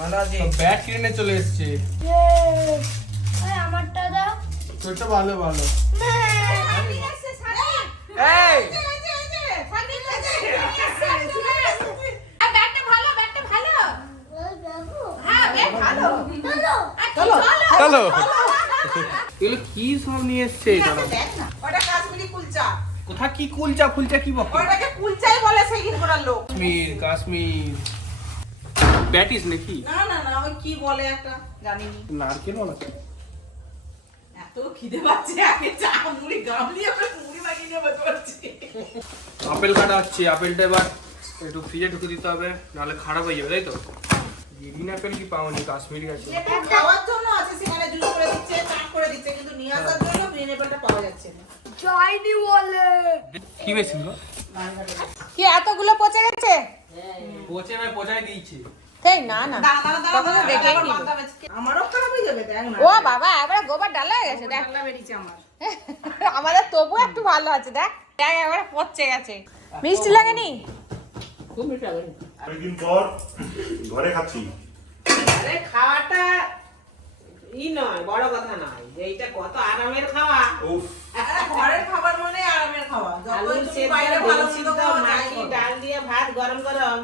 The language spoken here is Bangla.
ভালো আছে। ব্যাট কিনে চলে এসেছে। আমারটা দাও। তোরটা ভালো ভালো। এই চলো এগুলো কি সব নিয়ে এসছে? ওটা কাশ্মীরি কুলচা। কোথা কি কুলচা ফুলচা কি বকে? ওটাকে কুলচাই বলে সেই করার লোক। কাশ্মীর প্যাটিস নাকি? না না না ওই কি বলে একটা জানিনি। নারকেল নাকি? এত খিদে পাচ্ছে আগে চা মুড়ি গামলি আমরা মুড়ি বানিয়ে নিয়ে বসে পড়ছি। আপেল কাটা হচ্ছে, আপেলটা এবার একটু ফ্রিজে ঢুকে দিতে হবে, নাহলে খারাপ হয়ে যাবে, তাই তো? গ্রিন আপেল কি পাওনি? কাশ্মীরি আছে। যেটা খাওয়ার জন্য আছে সেখানে জুস করে দিচ্ছে, কাট করে দিচ্ছে, কিন্তু নিয়ে আসার জন্য গ্রিন অ্যাপেলটা পাওয়া যাচ্ছে না। জয়নি বলে। কি বেশিন গো? কি এতগুলো পচে গেছে? পচে না পচাই দিয়েছে। তাই না না তখন তো দেখেই নি। আমারও খারাপ হয়ে যাবে দেখ না। ও বাবা একবার গোবর ডালা হয়ে গেছে দেখ। ডালা বেরিয়েছে আমার। আমাদের তবু একটু ভালো আছে দেখ। দেখ একবার পচে গেছে। মিষ্টি লাগেনি? খুব মিষ্টি লাগেনি। অনেকদিন পর ঘরে খাচ্ছি। আরে খাওয়াটা নয়, বড় কথা নয়, এইটা কত আরামের খাওয়া। উফ, ঘরের খাবার মানে আরামের খাওয়া। আলু যতই তুমি সেদ্ধ, বাইরে ডিম ভালো মন্দ সিদ্ধ, খাওয়া যাই মাখি করো। ডাল দিয়ে ভাত গরম গরম